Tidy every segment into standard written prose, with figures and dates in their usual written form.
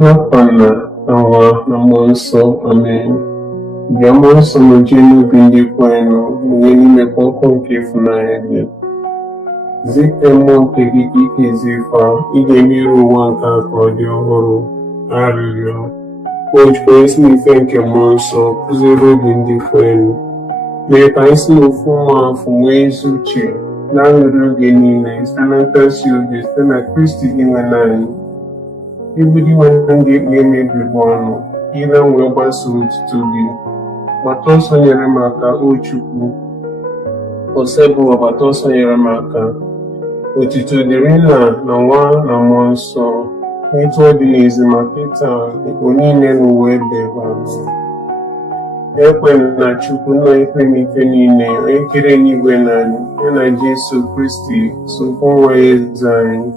N'afọ na Nwa na Mmụọ Nsọ, Amen. Bịa Mmụọ Nsọ nọjie n'obi ndị kwerenụ wee n'imekwa ọkụ nke ịfụnanya gị. Zite mmụọ nke gị ka ike zikwa ị ga-emere ụwa nke a ka ọ dị ọhụrụ. Arịrịọ. O jikwa isi n'ife nke Mmụọ Nsọ kụziere obi ndị kwerenụ. Mee ka anyị si n'ofu mmụọ afọ nwee ezi uche na-aṅụrị oge niile site na nkasi obi site na Kristi gị nwe anyị. Ibuli nwere ndị ikpe emebi bụ ọnụ, ile wee gbasoo otuto gị. Gbata ọsọ nyere m aka, o Chukwu. Osebụ gbata ọsọ nyere m aka. Otuto dịrị Nna na Nwa na Mmụọ Nsọ, etu ọ dị n'ezi ma kịta ikpo niile n'ụwa ebe amen. Ekwe na Chukwu nna ikpe n'ike niile, onye kere n'igwe na anyị, ya na Jesu Kristi sokwu nwa ya eze anyị,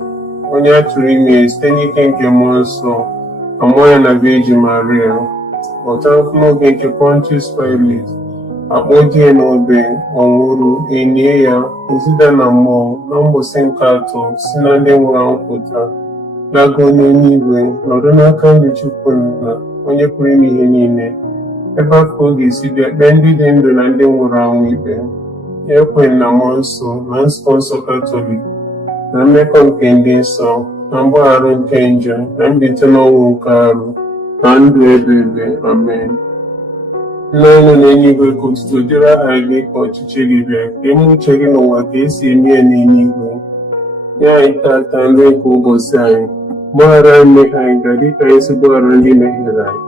onye a tụrụ ime site n'ike nke Mmụọ Nsọ, amụọ ya na Virgin Maria, ọta n'oge nke Pontius Pilate, akpọ di ya n'obe, ọ nwụrụ, enie ya, ozida na mmụọ, na mgbụsị nke atọ si na ndị nwụrụ anwụ pụta, lago n'eluigwe, nọdụ n'aka nri Chukwu na onye pụrụ ime ihe niile, ebe a ka ọ ga-esi bịa kpee ndị dị ndụ na ndị nwụrụ anwụ ikpe. Ekwe na Mmụọ Nsọ na nzukọ nsọ Katọlik, na mmekọ nke ndị nsọ, na mgbaghara nke njọ, na mbilite n'ọnwụ nke arụ, na ndụ ebighị ebi. Amen. Nna anyị n'eluigwe, ka otuto dịrị aha gị, ka ọchịchị gị bịa, ka eme uche gị n'ụwa ka esi eme ya n'eluigwe. Nye anyị tata nri nke ụbọchị anyị, gbaghara anyị mmehie anyị ga dịka anyị si gbaghara ndị mehiere anyị.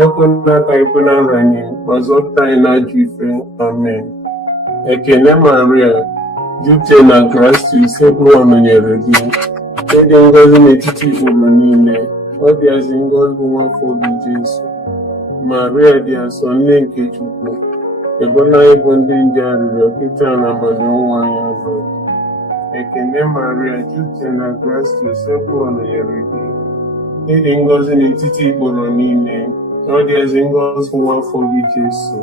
Ekwela ka anyị kwe na nranye, ma zọpụta anyị n'ajọ ife. Amen. Ekele Maria, jupụtara na Kraịst, ebụwa nọnyere gị, ịdị ngọzi n'etiti ụmụ niile, ọ dịazị ngọzi bụ nwafọ gị Jesu. Maria dị asọ, nne nke Chukwu, ebola anyị bụ ndị nje arịrịọ kịta na mmadụ ọnwa anyị abụọ. Ekele Maria, jupụtara na Kraịst, ebụwa nọnyere gị, ịdị ngọzi n'etiti ikporo niile, ọ dịazị ngọzi bụ nwafọ gị Jesu.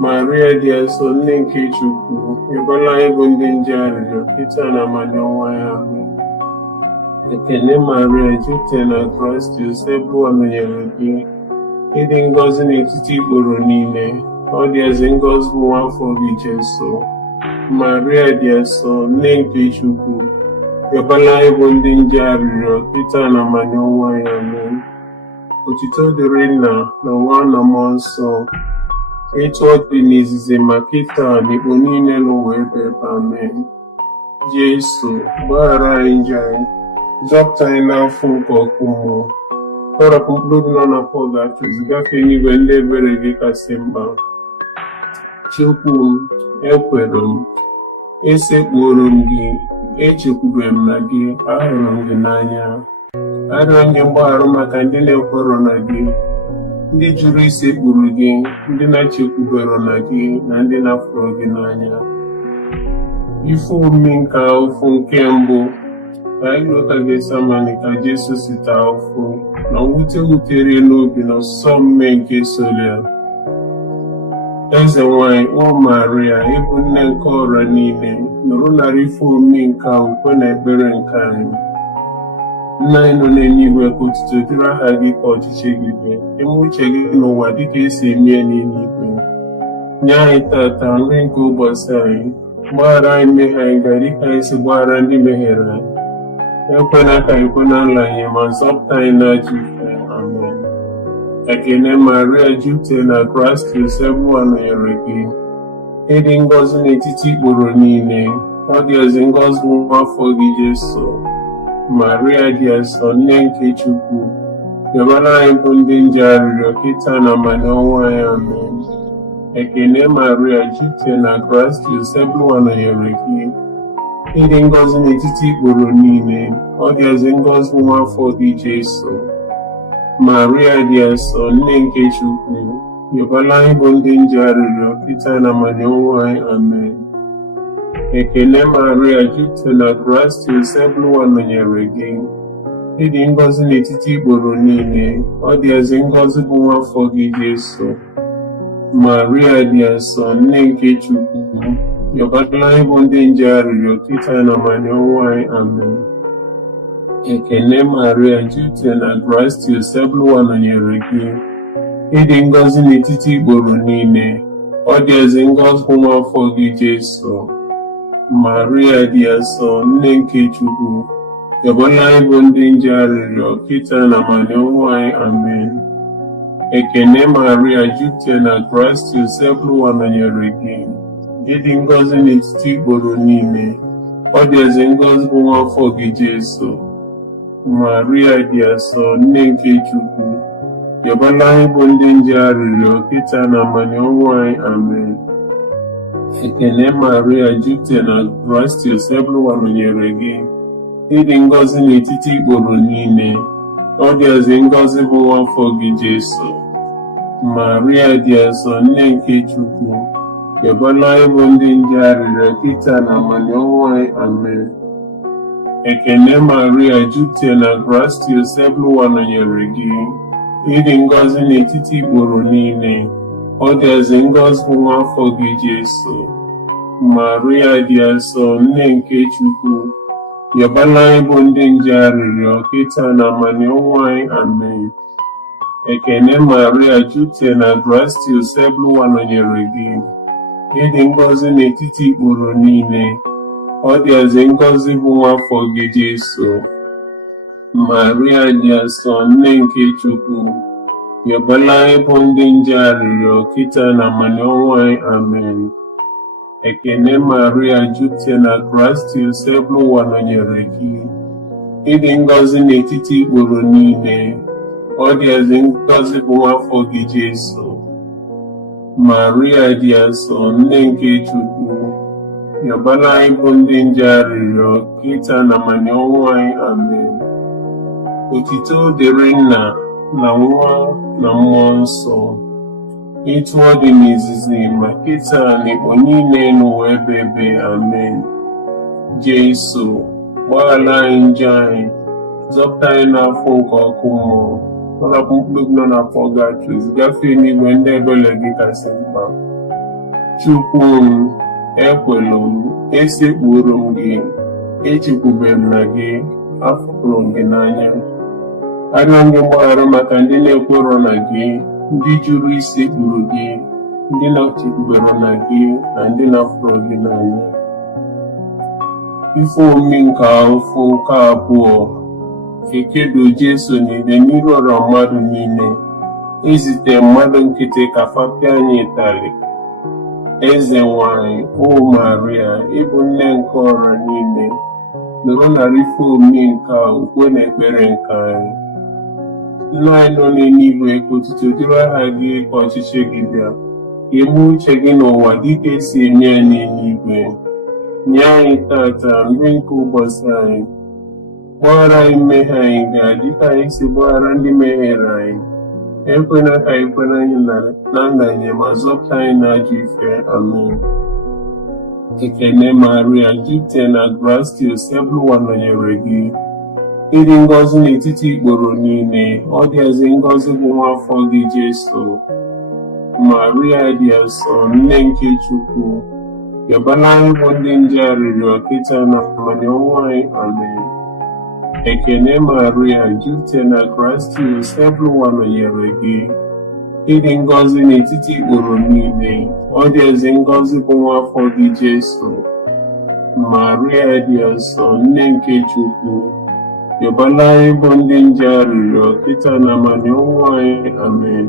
Maria dị asọ, nne nke Chukwu, ebola anyị bụ ndị nje arịrịọ kịta na mmadụ ọnwa anyị abụọ. Ekele Maria, jupụtara na Kraịst, ebụwa nọnyere gị, ịdị ngọzi n'etiti ikporo niile, ọ dịazị ngọzi bụ nwafọ gị Jesu. Maria dị asọ, nne nke Chukwu, ebola anyị bụ ndị nje arịrịọ kịta na mmadụ ọnwa anyị abụọ. Otuto dịrị Nna na Nwa na Mmụọ Nsọ, etu ọ dị n'izizi ma kịta n'ikpo niile n'ụwa ebe ebe. Amen. Jesu, gbaghara anyị njọ anyị, zọpụta anyị n'afọ nke ọkụ mmụọ, tọrọpụ mkpụrụ obi nọ na pọgatọs, gafee n'igwe ndị ebere gị kasị mkpa. Chukwu m, ekwere m, esekpuoro m gị, echekwubere m na gị, ahụrụ m gị n'anya. Arịọ gị mgbaghara maka ndị na-ekwero na gị, ndị jụrụ isekpuru gị, ndị na-echekwubero na gị, na ndị na-afụrụ gị n'anya. Ife omimi nke ahụhụ nke mbụ, ka anyị lụta Getsamani ka Jesu si taa ahụhụ, na mwute wutere n'obi na ọsụsọ mme nke solia. Eze nwanyị, o Maria, ịbụ nne nke ọrịa niile, nụrụ narị ife omimi nke ukwe na ekpere nke anyị. Nna anyị nọ n'eluigwe, ka otuto dịrị aha gị, ka ọchịchị gị bịa, eme uche gị n'ụwa dịka esi eme ya n'eluigwe. Nye anyị tata nri nke ụbọchị anyị, gbaghara anyị mmehie anyị ga dịka anyị si gbaghara ndị mehiere anyị. Ekwela ka anyị kwe na nranye, ma zọpụta anyị n'ajọ ife. Amen. Ekele Maria, jupụtara na Kraịst, ebụwa nọnyere gị, ịdị ngọzi n'etiti ikporo niile, ọ dịazị ngọzi bụ nwafọ gị Jesu. Maria dị asọ, nne nke Chukwu, ebola anyị bụ ndị nje arịrịọ kịta na mmadụ ọnwa anyị. Amen. Ekele Maria, jupụtara na Kraịst, ebụwa nọnyere gị, ịdị ngọzi n'etiti ikporo niile, ọ dịazị ngọzi bụ nwafọ gị Jesu. Maria dị asọ, nne nke Chukwu, ebola anyị bụ ndị nje arịrịọ kịta na mmadụ ọnwa anyị. Amen. Ekele Maria, jupụtara na Kraịst, ebụwa nọnyere gị, ịdị ngọzi n'etiti ikporo niile, ọ dịazị ngọzi bụ nwafọ gị Jesu. Maria dị asọ, nne nke Chukwu, ebola anyị bụ ndị nje arịrịọ kịta na mmadụ ọnwa anyị. Amen. Ekele Maria, jupụtara na gracia, Sebụlụwa nọnyere gị. Ịdị ngọzi n'etiti igboro niile, ọ dị ezi ngọzi bụ nwa afọ gị Jesu. Maria dị asọ, nne nke Chukwu, yọbọla anyị bụ ndị nje arịrịọ, kịta na amani ọnwụ anyị. Amen. Ekele Maria, jupụtara na gracia, Sebụlụwa nọnyere gị. Ịdị ngọzi n'etiti igboro niile, ọ dị ezi ngọzi bụ nwa afọ gị Jesu. Maria dị asọ, nne nke Chukwu, yọbala anyị bụ ndị nje arịrịọ, kịta na amani ọnwụ anyị. Amen. Ekele Maria, jupụtara na gracia, Sebụlụwa nọnyere gị. Ịdị ngọzi n'etiti igboro niile, ọ dị ezi ngọzi bụ nwa afọ gị Jesu. Maria dị asọ, nne nke Chukwu, yọbala anyị bụ ndị nje arịrịọ, kịta na amani ọnwụ anyị. Amen. Ekele Maria, jupụtara na gracia, Sebụlụwa nọnyere gị. Ịdị ngọzi n'etiti igboro niile, ọ dị ezi ngọzi bụ nwa afọ gị Jesu. Maria dị asọ, nne nke Chukwu, yọbala anyị bụ ndị nje arịrịọ, kịta na amani ọnwụ anyị. Amen. Ekele Maria, jupụtara na gracia, Sebụlụwa nọnyere gị. Ịdị ngọzi n'etiti igboro niile, ọ dị ezi ngọzi bụ nwa afọ gị Jesu. Maria dị asọ, nne nke Chukwu, yọbala anyị bụ ndị nje arịrịọ, kịta na amani ọnwụ anyị. Amen. Ekele Maria, jupụtara na gracia, Sebụlụwa nọnyere gị. Ịdị ngọzi n'etiti igboro niile, ọ dị ezi ngọzi bụ nwa afọ gị Jesu. Maria dị asọ, nne nke Chukwu, yọbala anyị bụ ndị nje arịrịọ, kịta na amani ọnwụ anyị. Amen. Otito dịrị Nna na Nwa na Mmụọ Nsọ, etu ọ dị n'izizi ma kịta na igbo niile n'ụwa ebe ebe. Amen. Jesu, gbaghara anyị njọ anyị, zọpụta anyị n'afọ nke ọkụ mmụọ, tọrapụ mkpụrụ nọ na pọgatrị, gafee n'igwe ndị ebere gị kasị mkpa. Chukwu m, ekwelu m, esekpuru m gị, echekwubere m na gị, afụrụ m gị n'anya. Arịọ m gị mgbaghara maka ndị na-ekwerọ na gị, ndị jụrụ isekpuru gị, ndị na-echekwubere na gị, na ndị na-afụrụ gị n'anya. Ife omume nke afọ nke abụọ, ekedo Jesu niile n'iru ọra mmadụ niile, ezite mmadụ nkịtị ka fapịa anyị ịtarị. Eze nwanyị, o Maria, ịbụ nne nke ọra niile, nọrọ narị ife omume nke a ukwe na ekpere nke anyị. Nna anyị nọ n'eluigwe, ka otuto dịrị aha gị, ka ọchịchị gị bịa, ka eme uche gị n'ụwa dịka esi eme ya n'eluigwe. Nye anyị tata nri nke ụbọchị anyị. Gbaghara anyị mmehie anyị ga-adịka anyị si gbaghara ndị mehiere anyị. Ekwela ka anyị kwere anyị na ndanye, ma zọpụta anyị n'ajọ ife. Amen. Ekele Maria, jupụtara na gracia, Sebụlụwa nọnyere gị. Ịdị ngọzi n'etiti igboro niile, ọ dị ezi ngọzi bụ nwa afọ gị Jesu. Maria dị asọ, nne nke Chukwu, yọbala anyị bụ ndị nje arịrịọ, kịta na amani ọnwụ anyị. Amen. Ekele Maria, jupụtara na gracia, Sebụlụwa nọnyere gị. Ịdị ngọzi n'etiti igboro niile, ọ dị ezi ngọzi bụ nwa afọ gị Jesu. Maria dị asọ, nne nke Chukwu, yọbala anyị bụ ndị nje arịrịọ, kịta na amani ọnwụ anyị. Amen.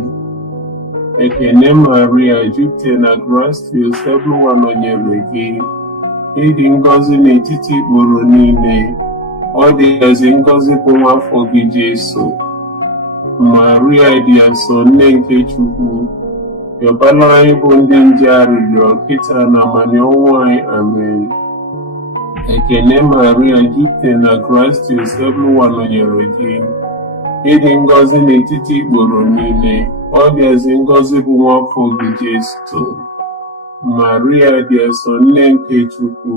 Ekele Maria, jupụtara na gracia, Sebụlụwa nọnyere gị. Ịdị ngọzi n'etiti igboro niile, ọ dị ezi ngọzi bụ nwa afọ gị Jesu. Maria dị asọ, nne nke Chukwu, yọbala anyị bụ ndị nje arịrịọ, kịta na amani ọnwụ anyị. Amen. Ekele Maria, jupụtara na gracia, Sebụlụwa nọnyere gị. Ịdị ngọzi n'etiti igboro niile, ọ dị ezi ngọzi bụ nwa afọ gị Jesu. Maria dị asọ, nne nke Chukwu,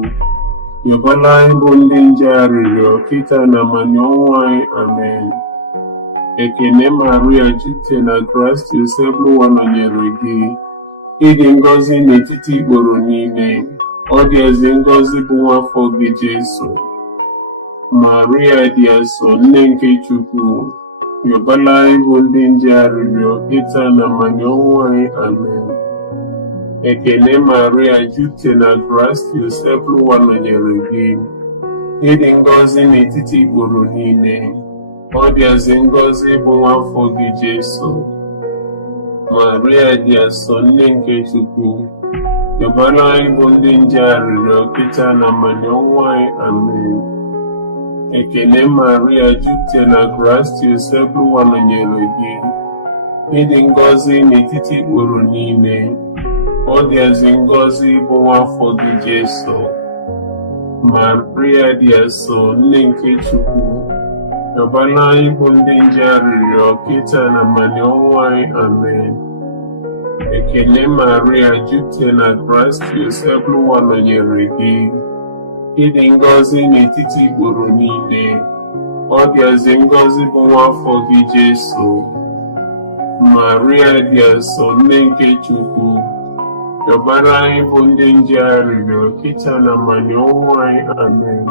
yọbala anyị bụ ndị nje arịrịọ, kịta na amani ọnwụ anyị. Amen. Ekele Maria, jupụtara na gracia, Sebụlụwa nọnyere gị. Ịdị ngọzi n'etiti igboro niile, ọ dị ezi ngọzi bụ nwa afọ gị Jesu. Maria dị asọ, nne nke Chukwu, yọbala anyị bụ ndị nje arịrịọ kịta na mmanya ọnwụ anyị. Amen. Ekele Maria, jupụta na gracia, Joseph nọnyere gị. Ịdị ngọzi n'etiti ikporo niile, ọ dịazị ngọzi bụ nwa afọ gị Jesu. Maria dị asọ, nne nke Chukwu, yọbala anyị bụ ndị nje arịrịọ kịta na mmanya ọnwụ anyị. Amen. Ekele Maria, jupụta na gracia, Joseph nọnyere gị. Ịdị ngọzi n'etiti ikporo niile, ọ dịazị ngọzi bụ nwa afọ gị Jesu. Maria dị asọ, nne nke Chukwu, yọbala anyị bụ ndị nje arịrịọ kịta na mmanya ọnwụ anyị. Amen. Ekele Maria, jupụta na gracia, Joseph nọnyere gị. Ịdị ngọzi n'etiti ikporo niile, ọ dịazị ngọzi bụ nwa afọ gị Jesu. Maria dị asọ, nne nke Chukwu, yọbara anyị bụ ndị nje arịrịọ kịta na mmanya ọnwụ anyị. Amen.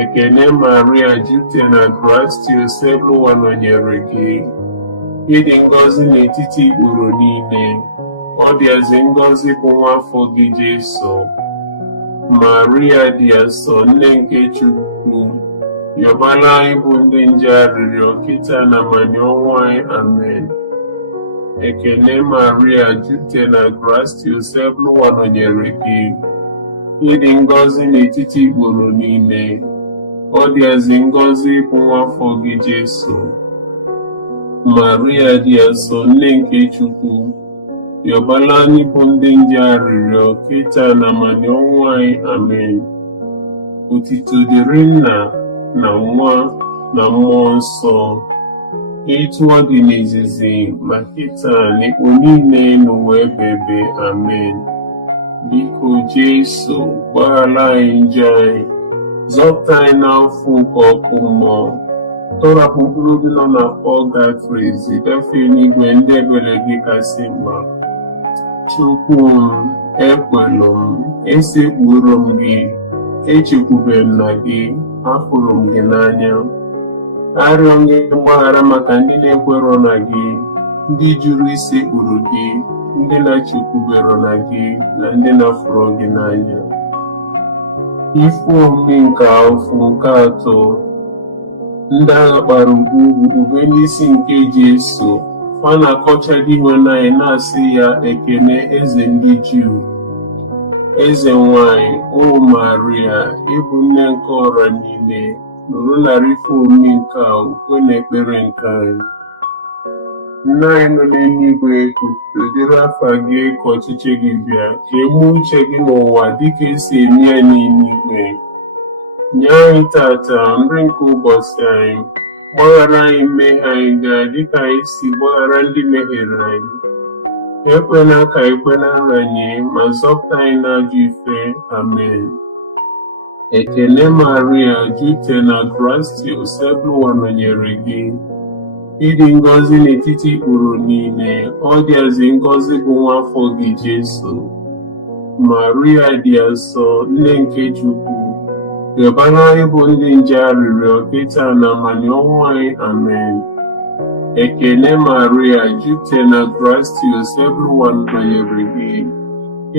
Ekele Maria, jupụta na gracia, Joseph nọnyere gị. Ịdị ngọzi n'etiti ikporo niile, ọ dịazị ngọzi bụ nwa afọ gị Jesu. Maria dị asọ, nne nke Chukwu, yọbala anyị bụ ndị nje arịrịọ kịta na mmanya ọnwụ anyị. Amen. Ekele Maria, jupụta na gracia, Joseph nọnyere gị. Ịdị ngọzi n'etiti ikporo niile, ọ dịazị ngọzi bụ nwa afọ gị Jesu. Maria dị asọ, nne nke Chukwu, yọbala anyị bụ ndị nje arịrịọ kịta na mmanya ọnwụ anyị. Amen. Otuto dịrị Nna na Nwa na Mmụọ Nsọ, etu ọ dị n'izizi ma kịta n'ikpo niile n'ụwa ebighị. Amen. Biko Jesu, gbaghara anyị njọ anyị, zọpụta anyị n'afọ nke ọkụ mmụọ, tọrapụ mkpụrụ obi nọ na pọlgatrị, zigafee n'igwe ndị ebere gị kasị mma. Chukwu m, ekwelụ m, esekpuro m gị, echekwubere m na gị, hapụrụ m gị n'anya. Arịọ gị mgbaghara maka ndị na-ekwerọ na gị, ndị jụrụ isekpuru gị, ndị na-echekwubere na gị, na ndị na-afụrụ gị n'anya. Ife omume nke afọ nke atọ, ndị agha kpara ube n'isi nke Jesu, fa na-akọcha dị nwe anyị na-asị ya, ekele eze ndị Juu. Eze nwanyị, o Maria, ịbụ nne nke ọra niile, nụrụ narị ife omume nke a ukwe na ekpere nke anyị. Nna anyị nọ n'eluigwe, kpụdere afa gị, ka ọchịchị gị bịa, ka emee uche gị n'ụwa dịka esi eme ya n'eluigwe. Nye anyị tata nri nke ụbọchị anyị, gbaghara anyị mmehie anyị gaa dịka anyị si gbaghara ndị mehiere anyị. Ekwela ka ekwenara anyị, ma zọpụta anyị n'ajọ ife. Amen. Ekele Maria, jupụta na gracia, Joseph nọnyere gị. Ịdị ngọzi n'etiti ikporo niile, ọ dịazị ngọzi bụ nwa afọ gị Jesu. Maria dị asọ, nne nke Chukwu, yọbala anyị bụ ndị nje arịrịọ kịta na mmanya ọnwụ anyị. Amen. Ekele Maria, jupụta na gracia, Joseph nọnyere gị.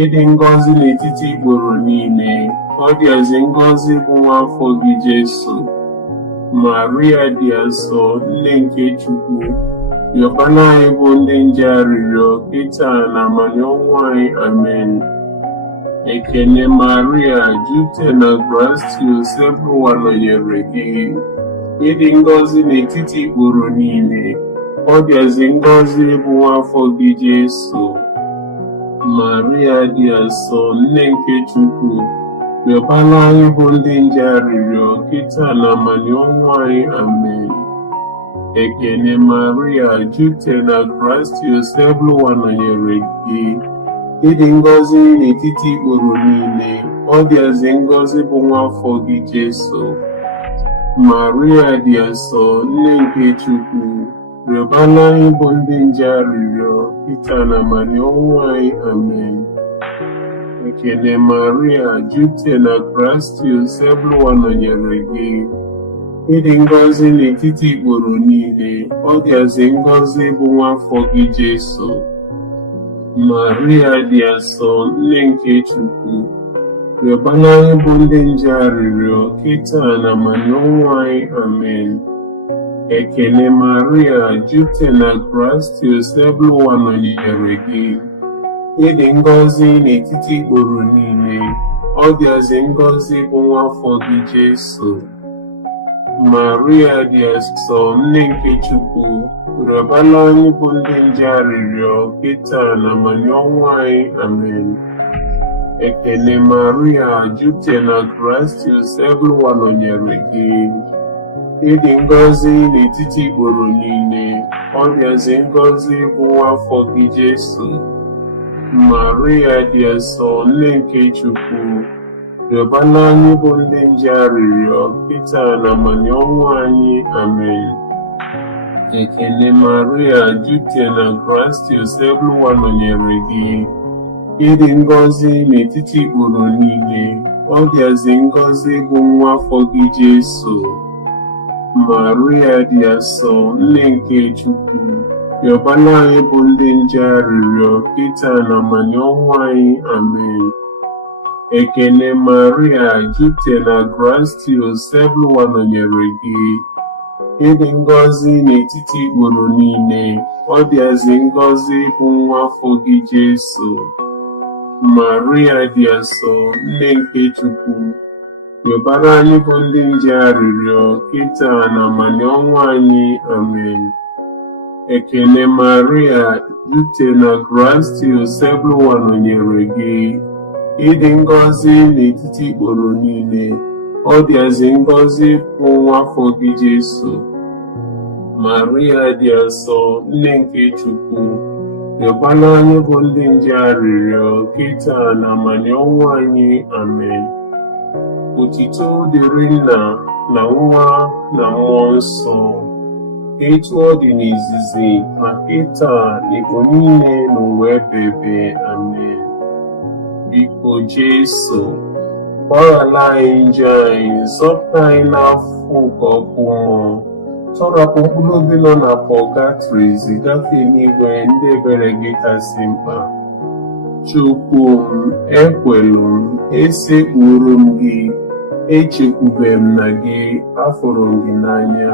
Ịdị ngọzi n'etiti ikporo niile, ọ dịazị ngọzi bụ nwa afọ gị Jesu. Maria dị asọ, nne nke Chukwu, yọbala anyị bụ ndị nje arịrịọ kịta na mmanya ọnwụ anyị. Amen. Ekele Maria, jupụta na gracia, Joseph nọnyere gị. Ịdị ngọzi n'etiti ikporo niile, ọ dịazị ngọzi bụ nwa afọ gị Jesu. Maria dị asọ, nne nke Chukwu, yọbala anyị bụ ndị nje arịrịọ kịta na mmanya ọnwụ anyị. Amen. Ekele Maria, jupụta na gracia, Joseph nọnyere gị. Ịdị ngọzi n'etiti ikporo niile, ọ dịazị ngọzi bụ nwa afọ gị Jesu. Maria dị asọ, nne nke Chukwu, yọbala anyị bụ ndị nje arịrịọ kịta na mmanya ọnwụ anyị. Amen. Ekele Maria, jupụtara na gracia, Sebụlụwa nọnyere gị. Ịdị ngọzi n'etiti ikporo niile, ọ dịazị ngọzi bụ nwa afọ gị Jesu. Maria dị asọ, nne nke Chukwu, rịọbara anyị bụ ndị nje arịrịọ, kịta na amanye ọnwụ anyị. Amen. Ekele Maria, jupụtara na gracia, Sebụlụwa nọnyere gị. Ịdị ngọzi n'etiti ikporo niile, ọ dịazị ngọzi bụ nwa afọ gị Jesu. Maria dị asọ, nne nke Chukwu, rịọbara anyị bụ ndị nje arịrịọ, kịta na amanye ọnwụ anyị. Amen. Ekele Maria, jupụtara na gracia, Sebụlụwa nọnyere gị. Ịdị ngọzi n'etiti ikporo niile, ọ dịazị ngọzi bụ nwa afọ gị Jesu. Maria dị asọ, nne nke Chukwu, rịọbara anyị bụ ndị nje arịrịọ, kịta na amanye ọnwụ anyị. Amen. Ekele Maria, jupụtara na gracia, Sebụlụwa nọnyere gị. Ịdị ngọzi n'etiti ikporo niile, ọ dịazị ngọzi bụ nwa afọ gị Jesu. Maria dị asọ, nne nke Chukwu, rịọbara anyị bụ ndị nje arịrịọ, kịta na amanye ọnwụ anyị. Amen. Ekele Maria, jupụtara na gracia, Sebụlụwa nọnyere gị. Ịdị ngọzi n'etiti ikporo niile, ọ dịazị ngọzi bụ nwa afọ gị Jesu. Maria dị asọ, nne nke Chukwu, rịọbara anyị bụ ndị nje arịrịọ, kịta na amanye ọnwụ anyị. Amen. Ekele Maria, jupụtara na gracia, Sebụlụwa nọnyere gị. Ịdị ngọzi n'etiti ikporo niile, ọ dịazị ngọzi bụ nwa afọ gị Jesu. Maria dị asọ, nne nke Chukwu, rịọbara anyị bụ ndị nje arịrịọ, kịta na amanye ọnwụ anyị. Amen. Otuto dịrị Nna na Nwa na Mmụọ Nsọ, etu ọ dị n'izizi ma kịta n'igbo niile n'ụwa ebighị ebi. Amen. Biko Jesu, gbaghara anyị njọ anyị, zọpụta anyị n'afọ nke ọkụ mmụọ, tọrapụ mkpụrụ obi nọ na pọgatrị, zigafe n'igwe ndị ebere gị kasị mkpa. Chukwu m, ekwelu m, esekpuru m gị, echekwubeghị m na gị, afụrụ m gị n'anya.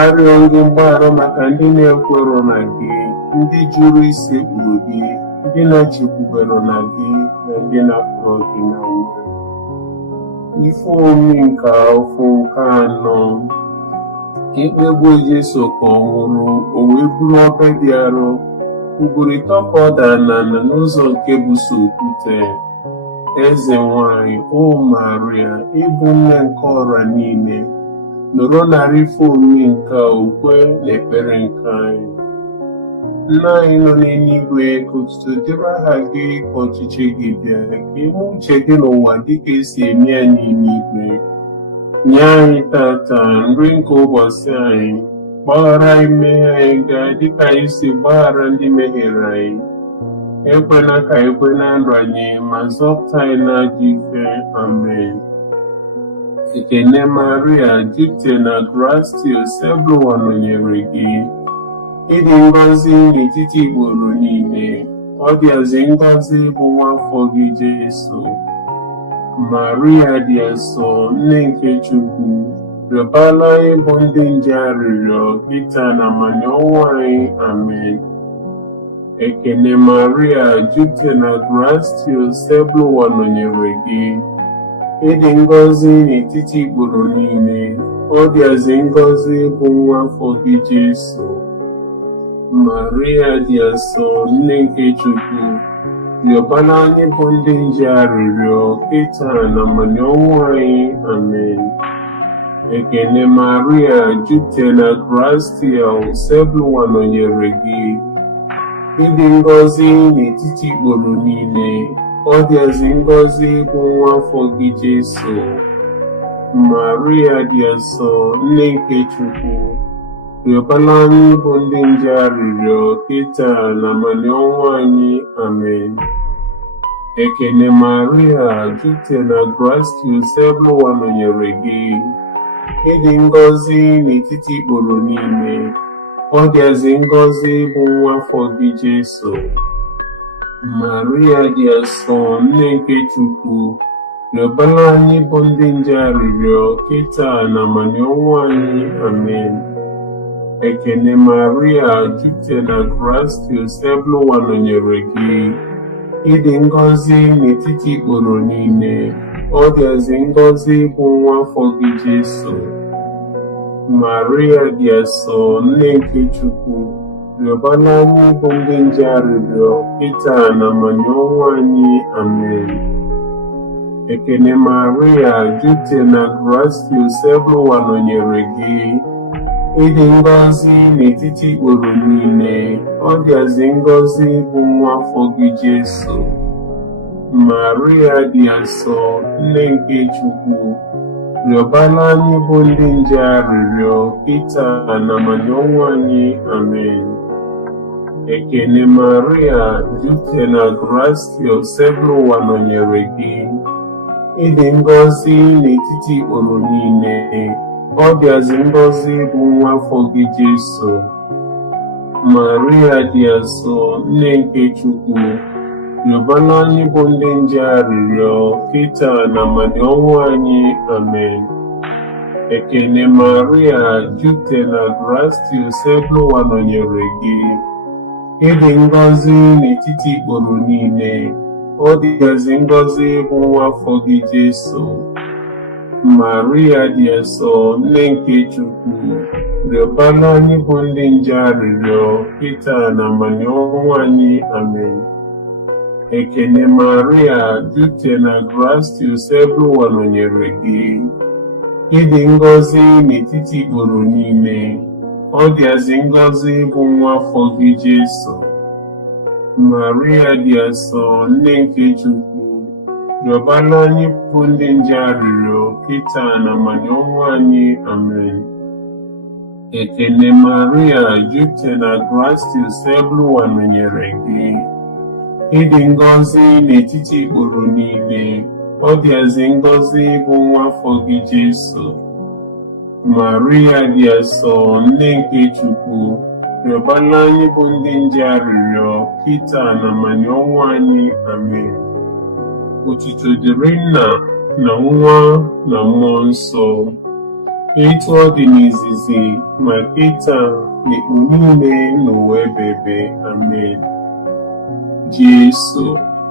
Arịọ gị mgbaghara maka ndị na-ekwerọ na gị, ndị jụrụ isekpuru gị, ndị na-echekwubero na gị, na ndị na-afụrụ gị n'anya. Ife omume nke afọ nke anọ, ikpe gbuo Jesu ka ọ nwụrụ, o wee bụrụ obe dị arọ, ugboro ịtọ ka ọ dara n'ala n'ụzọ nke buso okwute. Eze nwanyị, o Maria, ịbụ nne nke ọra niile, nọrọ narị ife omume nke okwe na ekpere nke anyị. Nna anyị nọ n'eluigwe, ka otuto dịrị aha gị, ka ọchịchị gị bịa, ka ime uche gị n'ụwa dịka esi eme ya n'eluigwe. Nye anyị tata nri nke ụbọchị anyị, gbaghara anyị mmehie anyị gaa dịka anyị si gbaghara ndị mehiere anyị. Ekwela ka anyị kwe na nranye, ma zọpụta anyị n'ajọ ife. Amen. Ekele Maria, jupụtara na gracia, Sebụlụwa nọnyere gị. Ịdị ngọzi n'etiti ikporo niile, ọ dịazị ngọzi bụ nwa afọ gị Jesu. Maria dị asọ, nne nke Chukwu, rịọbara anyị bụ ndị nje arịrịọ, kịta na amanye ọnwụ anyị. Amen. Ekele Maria, jupụtara na gracia, Sebụlụwa nọnyere gị. Ịdị ngọzi n'etiti ikporo niile, ọ dịazị ngọzi bụ nwa afọ gị Jesu. Maria dị asọ, nne nke Chukwu, rịọbara anyị bụ ndị nje arịrịọ, kịta na amanye ọnwụ anyị. Amen. Ekele Maria, jupụtara na gracia, Sebụlụwa nọnyere gị. Ịdị ngọzi n'etiti ikporo niile, ọ dịazị ngọzi bụ nwa afọ gị Jesu. Maria dị asọ, nne nke Chukwu, rịọbara anyị bụ ndị nje arịrịọ, kịta na amanye ọnwụ anyị. Amen. Ekene Maria, jupụtara na grace, Bụwa nọnyere gị. Ịdị ngọzi n'etiti ikporo niile, ọ dịazị ngọzi bụ nwa afọ gị Jesu. Maria dị asọ, nne nke Chukwu, rịọbara anyị bụ ndị nje arịrịọ kịta na amani ọnwụ anyị. Amen. Ekene Maria, jupụtara na grace, Bụwa nọnyere gị. Ịdị ngọzi n'etiti ikporo niile, ọ dịazị ngọzi bụ nwa afọ gị Jesu. Maria dị asọ, nne nke Chukwu, rịọbara anyị bụ ndị nje arịrịọ kịta na amani ọnwụ anyị. Amen. Ekene Maria, jupụtara na grace, Bụwa nọnyere gị. Ịdị ngọzi n'etiti ikporo niile, ọ dịazị ngọzi bụ nwa afọ gị Jesu. Maria dị asọ, nne nke Chukwu, rịọbara anyị bụ ndị nje arịrịọ kịta na amani ọnwụ anyị. Amen. Ekene Maria, jupụtara na grace, Bụwa nọnyere gị. Ịdị ngọzi n'etiti ikporo niile, ọ dịazị ngọzi bụ nwa afọ gị Jesu. Maria dị asọ, nne nke Chukwu, rịọbara anyị bụ ndị nje arịrịọ kịta na amani ọnwụ anyị. Amen. Ekene Maria, jupụtara na grace, Bụwa nọnyere gị. Ịdị ngọzi n'etiti ikporo niile, ọ dịazị ngọzi bụ nwa afọ gị Jesu. Maria dị asọ, nne nke Chukwu, rịọbara anyị bụ ndị nje arịrịọ kịta na amani ọnwụ anyị. Amen. Ekene Maria, jupụtara na grace, Bụwa nọnyere gị. Ịdị ngọzi n'etiti ikporo niile, ọ dịazị ngọzi bụ nwa afọ gị Jesu. Maria dị asọ, nne nke Chukwu, rịọbara anyị bụ ndị nje arịrịọ kịta na amani ọnwụ anyị. Amen. Ekene Maria, jupụtara na grace, Bụwa nọnyere gị. Ịdị ngọzi n'etiti ikporo niile, ọ dịazị ngọzi bụ nwa afọ gị Jesu. Maria dị asọ, nne nke Chukwu, rịọbara anyị bụ ndị nje arịrịọ kịta na amani ọnwụ anyị. Amen. Otuto dịrị Nna na Nwa na Mmụọ Nsọ, etu ọ dị n'izizi ma kịta na ikpu niile n'ụwa ebighị ebi. Amen. Jesu,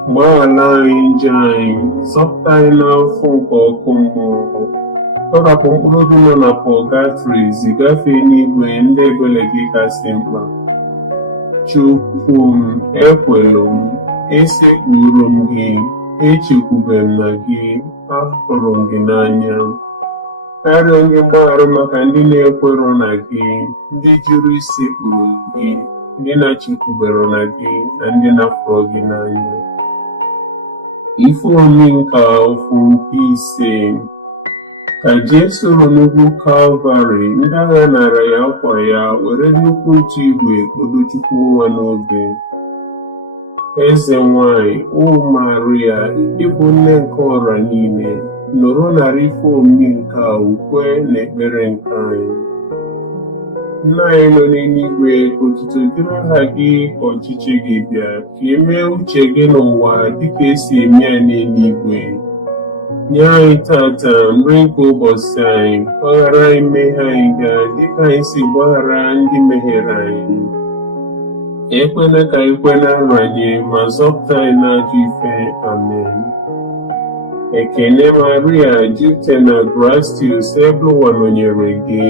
gbaghara anyị njọ anyị, zọpụta anyị n'afọ nke ọkụ mmụọ, tọrapụ mkpụrụ obi nọ na pọgatrị, zigafee n'igwe ndị ebere gị kasị mkpa. Chukwu m, ekwelu m, esekpuru m gị, echekwubere m na gị, ahụrụ m gị n'anya. Karịa onye mgbaghara maka ndị na-ekwero na gị, ndị jụrụ isekpuru gị, ndị na-echekwubere na gị, na ndị na-afụrụ gị n'anya. Ife omi nke ofu nke ise. Ka Jesu nọ n'ugwu Kalvarị, ndị agha nara ya akwa ya, were nnukwu otu igwe kpodo Chukwu nwa n'obe. Eze nwanyị, o Maria, ịbụ nne nke ọra niile, nụrụ narị ife omimi nke a ukwe na ekpere nke anyị. Nna anyị nọ n'eluigwe, ka otuto dịrị aha gị, ka ọchịchị gị bịa, ka e mee uche gị n'ụwa dịka esi eme ya n'eluigwe. Nye anyị tata nri nke ụbọchị anyị, gbaghara anyị mmehie anyị ga dịka anyị si gbaghara ndị mehiere anyị. Ekwela ka anyị kwe na nranye, ma zọpụta anyị n'ajọ ife. Amen. Ekene Maria, jupụtara na grace, Bụwa nọnyere gị.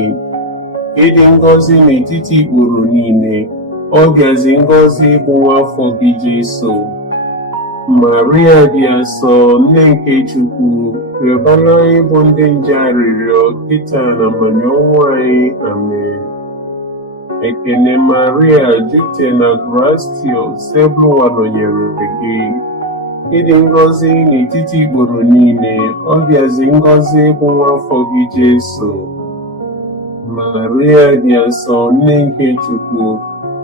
Ịdị ngọzi n'etiti ikporo niile, ọ dịazị ngọzi bụ nwa afọ gị Jesu. Maria dị asọ, nne nke Chukwu, rịọbara anyị bụ ndị nje arịrịọ kịta na amani ọnwụ anyị. Amen. Ekene Maria, jupụtara na grace, Bụwa nọnyere gị. Ịdị ngọzi n'etiti ikporo niile, ọ dịazị ngọzi bụ nwa afọ gị Jesu. Maria dị asọ, nne nke Chukwu,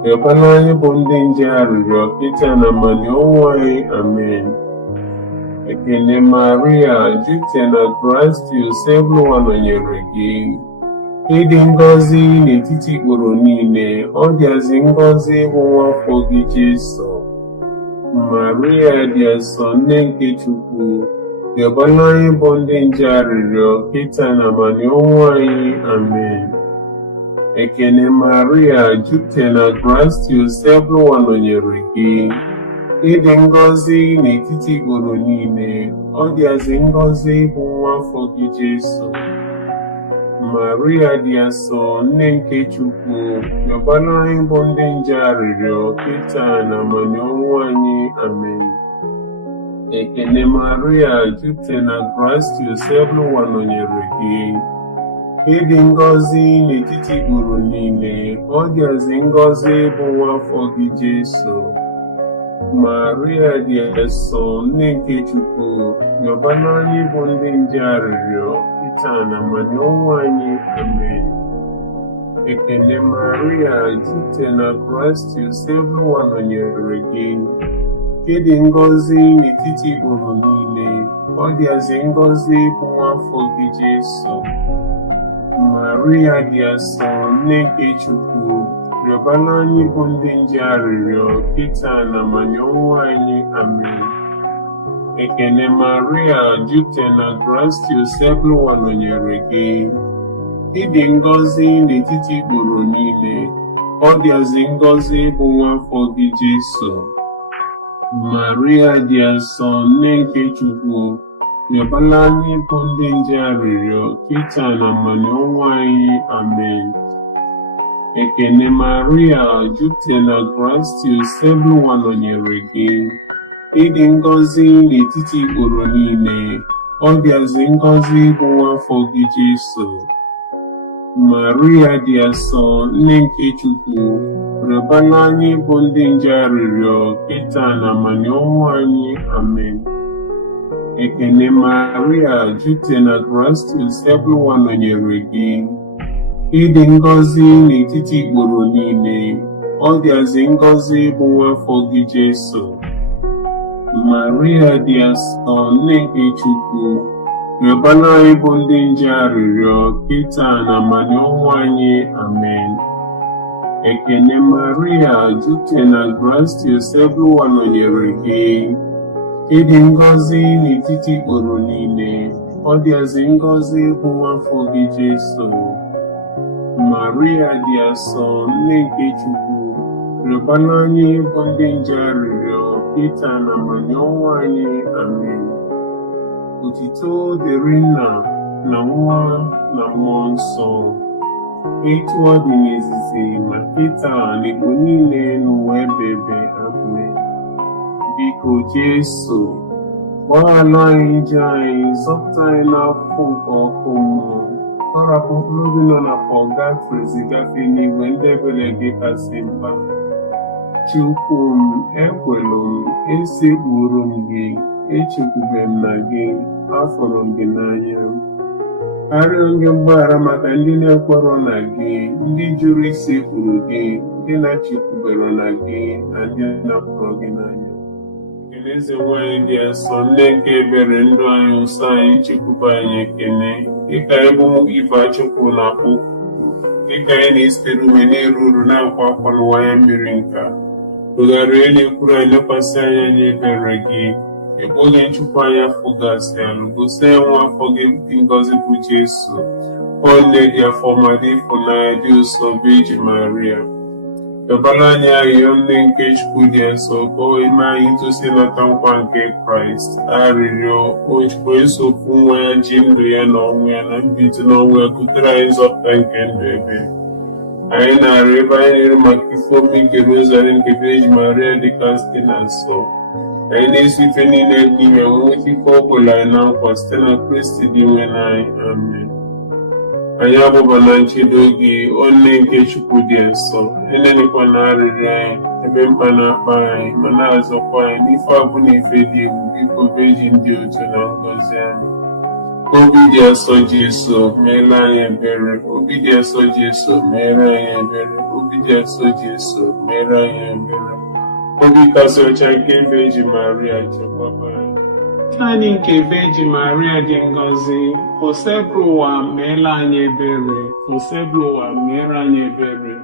rịọbara anyị bụ ndị nje arịrịọ kịta na amani ọnwụ anyị. Amen. Ekele Maria, jupụtara na Kraịst, Nsọ nọnyere gị. Ịdị ngọzi n'etiti ikporo niile, ọ dịazị ngọzi bụ nwa afọ gị Jesu. Maria dị nsọ, nne nke Chukwu, rịọbara anyị bụ ndị nje arịrịọ, kịta na amani ọnwụ anyị. Amen. Ekele Maria, jupụtara na Kraịst, Nsọ nọnyere gị. Ịdị ngọzi n'etiti ikporo niile, ọ dịazị ngọzi bụ nwa afọ gị Jesu. Maria dị nsọ, nne nke Chukwu, rịọbara anyị bụ ndị nje arịrịọ, kịta na amani ọnwụ anyị. Amen. Ekele Maria, jupụtara na Kraịst, Nsọ nọnyere gị. Ịdị ngọzi n'etiti ikporo niile, ọ dịazị ngọzi bụ nwa afọ gị Jesu. Maria dị nsọ, nne nke Chukwu, rịọbara anyị bụ ndị nje arịrịọ, kịta na amani ọnwụ anyị. Amen. Ekele Maria, jupụtara na Kraịst, Nsọ nọnyere gị. Ịdị ngọzi n'etiti ikporo niile, ọ dịazị ngọzi bụ nwa afọ gị Jesu. Maria dị nsọ, nne nke Chukwu, rịọbara anyị bụ ndị nje arịrịọ, kịta na amani ọnwụ anyị. Amen. Ekele Maria, jupụtara na Kraịst, Nsọ nọnyere gị. Ịdị ngọzi n'etiti ikporo niile, ọ dịazị ngọzi bụ nwa afọ gị Jesu. Maria dị nsọ, nne nke Chukwu, rịọbara anyị bụ ndị nje arịrịọ, kịta na amani ọnwụ anyị. Amen. Ekele Maria, jupụtara na Kraịst, Nsọ nọnyere gị. Ịdị ngọzi n'etiti ikporo niile, ọ dịazị ngọzi bụ nwa afọ gị Jesu. Maria dị nsọ, nne nke Chukwu, rịọbara anyị bụ ndị nje arịrịọ, kịta na amani ọnwụ anyị. Amen. Ekele Maria, jupụtara na Kraịst, Nsọ nọnyere gị. Ịdị ngọzi n'etiti ikporo niile, ọ dịazị ngọzi bụ nwa afọ gị Jesu. Maria dị nsọ, nne nke Chukwu, rịọbara anyị bụ ndị nje arịrịọ, kịta na amani ọnwụ anyị. Amen. Ekele Maria, jupụtara na Kraịst, Nsọ nọnyere gị. Ịdị ngọzi n'etiti ikporo niile, ọ dịazị ngọzi bụ nwa afọ gị Jesu. Maria dị nsọ, nne nke Chukwu, rịọbara anyị bụ ndị nje arịrịọ, kịta na amani ọnwụ anyị. Amen. Otuto dịrị Nna na Nwa na Mmụọ Nsọ, etu ọ dị n'izizi ma kịta na igbo niile n'ụwa ebebe. Amen. Biko Jesu, gbaghara anyị njọ anyị, zọpụta anyị n'afọ nke ọkụ mmụọ, kpọrapụ mkpụrụ obi nọ na pọgatrị zigafe n'igwe ndị ebere gị kasị mkpa. Chukwu m, ekwelu m, esekpuru m gị, echekwube m na gị, afọrọ m gị n'anya. Arịọ gị mgbaghara maka ndị na-ekpọrọ na gị, ndị jụrụ isekpuru gị, ndị na-echekwubere na gị, na ndị na-apụrụ gị n'anya. Eze nwanyị dị nsọ, nne nke ebere, ndụ anyị, nsọ anyị, chekwube anyị ekele, dịka ịbụ ife Chukwu na-akpọ, dịka anyị na-esitere ume na-eru uru na-akwa akwa n'ụwa ya mmiri nka. Tụgharịa na-ekwuru anyị, lekwasị anya n'ebere gị, ekpoghe nchukwu anyị afọ gasị alụ, gosi anyị nwa afọ gị dị ngọzi bụ Jesu. Ọ nne dị afọ ma dị ịfụnanya, dị ụsọ bụ Eji Maria. Rịọbara anyị arịrịọ nne nke Chukwu dị nsọ, ka o ime anyị itosi nata nkwa nke Kraịst. Arịrịọ o jikwa esokwu nwa ya ji ndụ ya na ọnwụ ya na mbilite n'ọnwụ ya kutere anyị nzọpụta nke ndụ ebe. Anyị na-arịọ ebe anyị na-ere maka ife omi nke Rọzari nke Eji Maria dịka site na nsọ. Anyị na-esi ife niile dị ime nweta ife o kwere anyị na nkwa site na Kristi dị nwe n'anyị. Amen. Anyị abụba na nchedo gị, o nne nke Chukwu dị nsọ, elenekwa na arịrịọ anyị, ebe mkpa na-akpa anyị, ma na-azọkwa anyị n'ife abụ na ife dị egwu. Biko beji ndị otu na ngọzi anyị. Obi dị nsọ Jesu, meere anyị ebere. Obi dị nsọ Jesu, meere anyị ebere. Obi dị nsọ Jesu, meere anyị ebere. Obi kasị ọcha nke Eji Maria, chekwaba anyị. Anyị nke Virgin Maria dị ngọzi, osebụrụ ụwa meela anyị ebere, osebụrụ ụwa meere anyị ebere.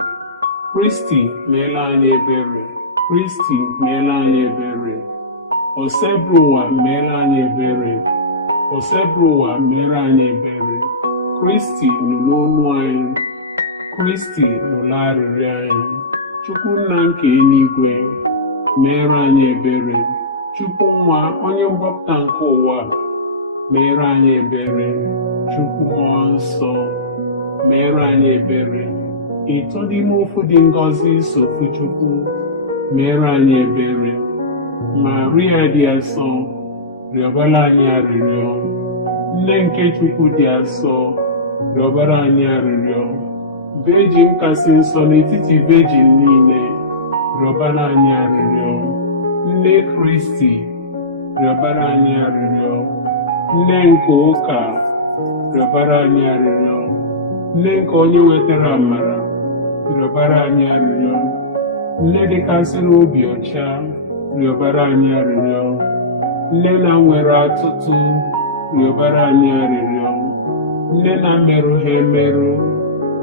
Kristi meela anyị ebere, Kristi meela anyị ebere. Osebụrụ ụwa meela anyị ebere, osebụrụ ụwa meere anyị ebere. Kristi nụrụ olu anyị, Kristi nụrụ arịrịọ anyị. Chukwu nna nke eluigwe, meere anyị ebere. Chukwu nwa onye mgbapụta nke ụwa, meere anyị ebere. Chukwu mmụọ nsọ, meere anyị ebere. Ịtọ n'ime ofu dị ngọzi sofu Chukwu, meere anyị ebere. Maria dị asọ, rịọbara anyị arịrịọ. Nne nke Chukwu dị asọ, rịọbara anyị arịrịọ. Virgin kasị nsọ n'etiti virgin niile, rịọbara anyị arịrịọ. Nne Kristi, rịọbara anyị arịrịọ. Nne nke ụka, rịọbara anyị arịrịọ. Nne nke onye wetara amara, rịọbara anyị arịrịọ. Nne dịkasịrị obi ọcha, rịọbara anyị arịrịọ. Nne na nwere atụtụ, rịọbara anyị arịrịọ. Nne na merụ ha emerụ,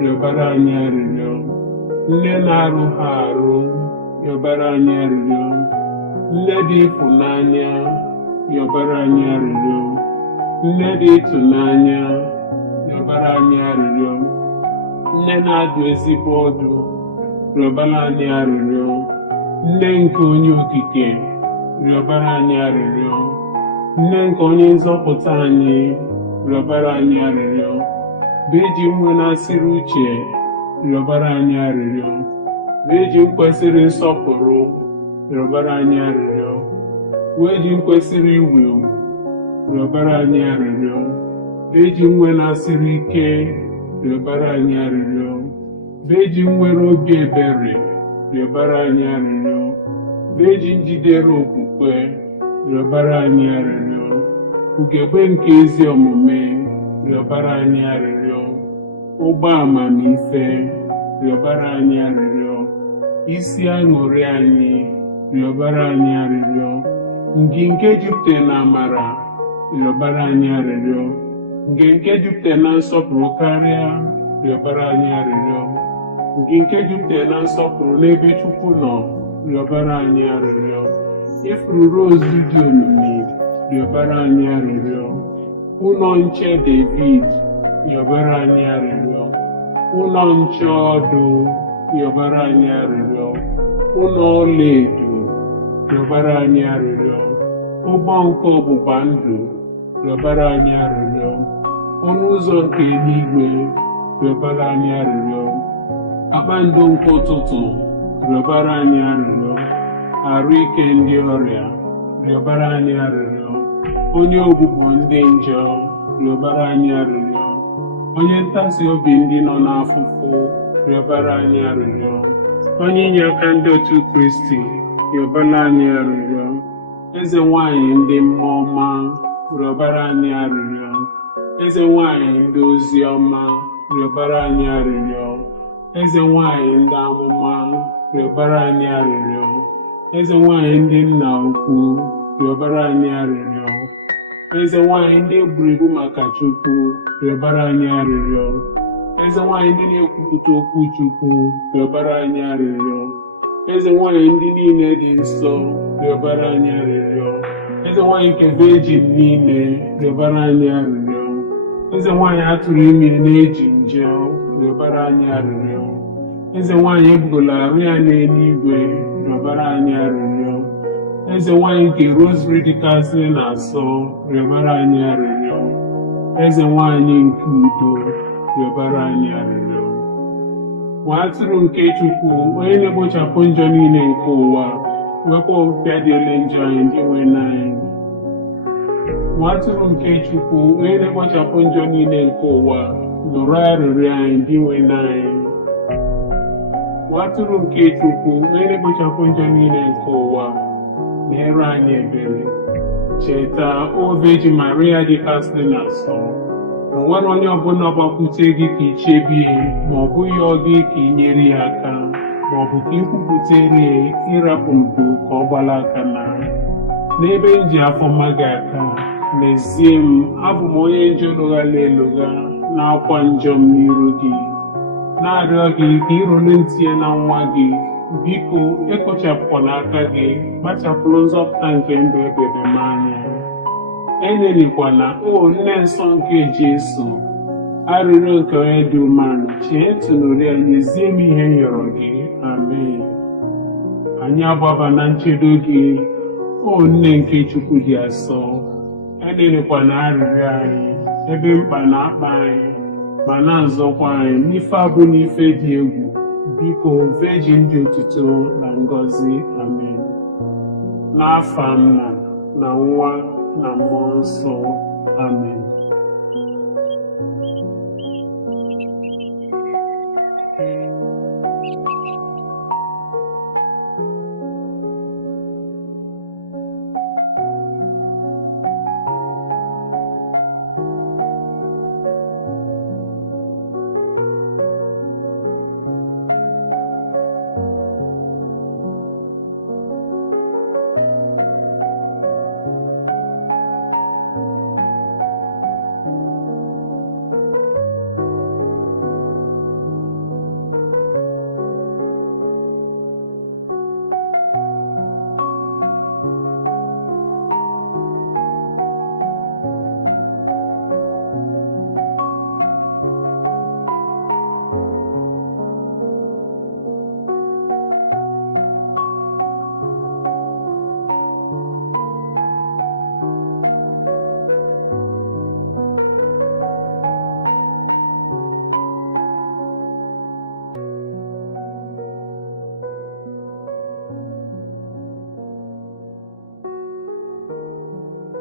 rịọbara anyị arịrịọ. Nne na-arụ ha arụ, rịọbara anyị arịrịọ. Nne dị ịfụnanya, rịọbara anyị arịrịọ. Nne dị ịtụnanya, rịọbara anyị arịrịọ. Nne na-adụ ezigbo ọdụ, rịọbara anyị arịrịọ. Nne nke onye okike, rịọbara anyị arịrịọ. Nne nke onye nzọpụta anyị, rịọbara anyị arịrịọ. Virgin nwe na-asịrị uche, rịọbara anyị arịrịọ. Virgin kwesịrị nsọpụrụ, rịọbara anyị arịrịọ. Virgin kwesịrị iwu ewu, rịọbara anyị arịrịọ. Virgin nwe na-asịrị ike, rịọbara anyị arịrịọ. Virgin nwere obi ebere, rịọbara anyị arịrịọ. Virgin jidere okwukwe, rịọbara anyị arịrịọ. Ugegbe nke ezi omume, rịọbara anyị arịrịọ. Ụgbọ amamife, rịọbara anyị arịrịọ. Isi aṅụrị anyị, rịọbara anyị arịrịọ. Ngịnke jupụtara na amara, rịọbara anyị arịrịọ. Ngịnke jupụtara na nsọpụrụ karịa, rịọbara anyị arịrịọ. Ngịnke jupụtara na nsọpụrụ n'ebe Chukwu nọ, rịọbara anyị arịrịọ. Ifuru rozu dị omimi, rịọbara anyị arịrịọ. Ụlọ nche David, rịọbara anyị arịrịọ. Ụlọ nche ọdụ, rịọbara anyị arịrịọ. Ụlọ ọlaedo, rịọbara anyị arịrịọ. Ụgbọ nke ọgbụgba ndụ, rịọbara anyị arịrịọ. Ọnụ ụzọ nke eluigwe, rịọbara anyị arịrịọ. Kpakpando nke ụtụtụ, rịọbara anyị arịrịọ. Arụ ike ndị ọrịa, rịọbara anyị arịrịọ. Onye ogbugbo ndị njọ, rịọbara anyị arịrịọ. Onye ntasi obi ndị nọ n'afụfụ, rịọbara anyị arịrịọ. Onye inye aka ndị otu Kristi, rịọbara anyị arịrịọ. Eze nwanyị ndị mmụọ ọma, rịọbara anyị arịrịọ. Eze nwanyị ndị ozi ọma, rịọbara anyị arịrịọ. Eze nwanyị ndị amụma, rịọbara anyị arịrịọ. Eze nwanyị ndị nna ukwu, rịọbara anyị arịrịọ. Eze nwanyị ndị eburu ibu maka Chukwu, rịọbara anyị arịrịọ. Eze nwanyị ndị na-ekwupụta okwu Chukwu, rịọbara anyị arịrịọ. Eze nwanyị ndị niile dị nsọ, rịọbara anyị arịrịọ. Eze nwanyị nke Virgin niile, rịọbara anyị arịrịọ. Eze nwanyị atụrụ ime na-eji nje, rịọbara anyị arịrịọ. Eze nwanyị ebugola arụ ya n'eluigwe, rịọbara anyị arịrịọ. Eze nwanyị nke Rọzari dịkasịrị na-asọ, rịọbara anyị arịrịọ. Eze nwanyị nke udo, rịọbara anyị arịrịọ. Nwa atụrụ nke Chukwu, onye na-egbochapụ njọ niile nke ụwa, wekwa ọpịa dị ele njọ anyị ndị nwe n'anyị. Nwa atụrụ nke Chukwu, onye na-egbochapụ njọ niile nke ụwa, nụrụ arịrịọ anyị ndị nwe n'anyị. Nwa atụrụ nke Chukwu, onye na-egbochapụ njọ niile nke ụwa, meere anyị ebere. Cheta, o Virgin Maria dịkasịrị na-asọ, na o nwere onye ọbụla gbakwute gị ka i chebie, ma ọ bụghị ọ gị ka i nyere ya aka, ma ọ bụ ka i kwupụtere ịrapụ ndo ka ọ gbala aka na n'ebe m ji afọ mma gị aka, n'ezie m abụ m onye njọ lụghala elugha n'akwa njọ m n'iru gị, na-arịọ gị ka ịrụrụ ntị na nwa gị. Biko ekpochapụkwana aka gị, kpachapụrụ nzọpụta nke ndụ ekpere m anya. Enyerikwana o nne nsọ nke Jesu arịrịọ nke onye dị umeala, chee ntụnụrụ ya, nyezie m ihe m rịọrọ gị. Amen. Anyị agbaba na nchedo gị, o nne nke Chukwu dị asọ. Enyerikwana arịrịọ anyị ebe mkpa na-akpa anyị, ma na-azọkwa anyị n'ife abụ n'ife dị egwu. Biko Virgin dị otuto na ngọzi. Amen. N'afa Nna na Nwa na Mmụọ Nsọ. Amen.